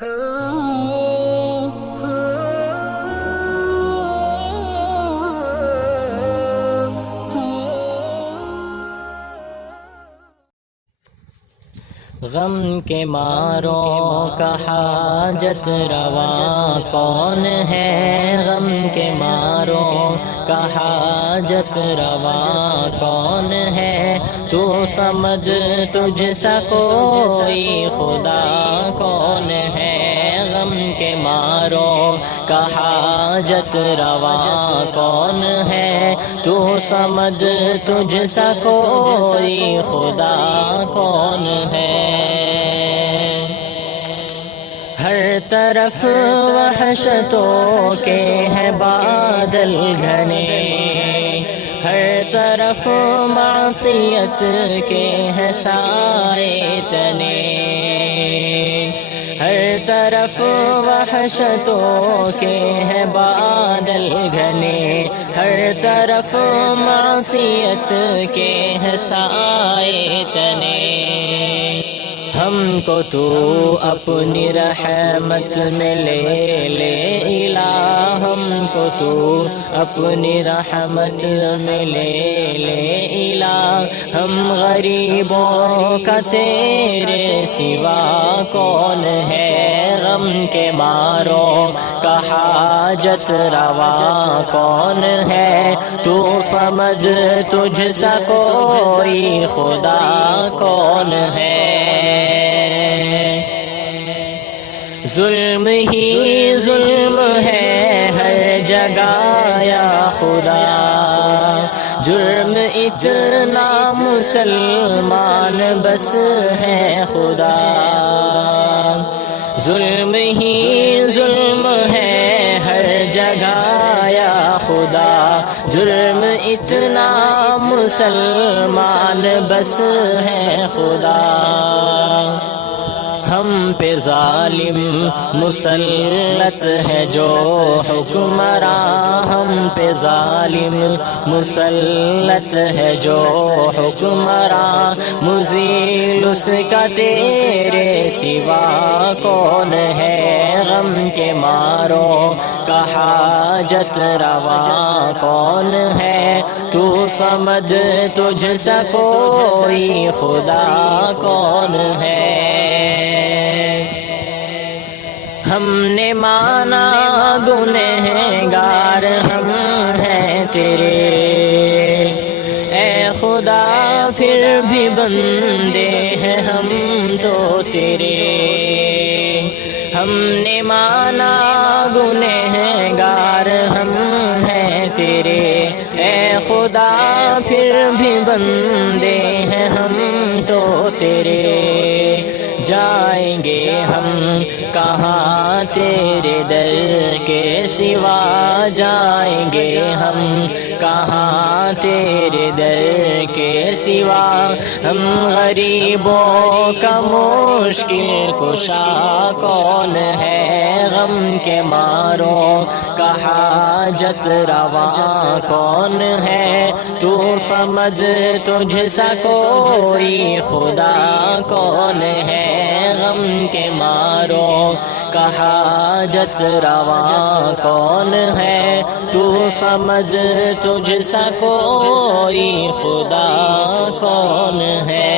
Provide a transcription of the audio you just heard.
غم کے ماروں کا حاجت روا کون ہے؟ غم کے ماروں کا حاجت روا کون ہے؟ تو صمد تجھ سا کوئی خدا کون ہے؟ غم کے ماروں کا حاجت روا کون ہے؟ تو صمد تجھ سا کوئی خدا کون ہے؟ ہر طرف وحشتوں کے ہیں بادل گھنے، ہر طرف معصیت کے ہیں سائے تنے، ہر طرف وحشتوں کے ہیں بادل گھنے، ہر طرف معصیت کے ہیں سائے تنے۔ ہم کو تو اپنی رحمت میں لے لے الہ، ہم کو تو اپنی رحمت میں لے لے الہ، ہم غریبوں کا تیرے سوا کون ہے؟ غم کے ماروں کا حاجت روا کون ہے؟ تو صمد تجھ سا کوئی خدا کون ہے؟ ظلم ہی ظلم ہے ہر جگہ یا خدا، جرم اتنا مسلمان بس ہے خدا، ظلم ہی ظلم ہے ہر جگہ یا خدا، جرم اتنا مسلمان بس ہے خدا۔ ہم پہ ظالم مسلط ہے جو حکمراں، ہم پہ ظالم مسلط ہے جو حکمراں، مزیل اس کا تیرے سوا کون ہے؟ غم کے ماروں کا حاجت روا کون ہے؟ تو صمد تجھ سا کوئی خدا کون ہے؟ ہم نے مانا گنہگار ہم ہیں تیرے، اے خدا پھر بھی بندے ہیں ہم تو تیرے، ہم نے مانا گنہگار ہم ہیں تیرے، اے خدا پھر بھی بندے ہیں ہم تو تیرے۔ جائیں گے ہم کہاں تیرے در کے سوا، جائیں گے ہم کہاں تیرے در کے سوا، ہم غریبوں کا مشکل کشا کون ہے؟ غم کے ماروں کا حاجت روا کون ہے؟ تو صمد تجھ سا کوئی خدا کون ہے؟ غم کے ماروں کا حاجت روا کون ہے؟ تو صمد تجھ سا کوئی خدا کون ہے؟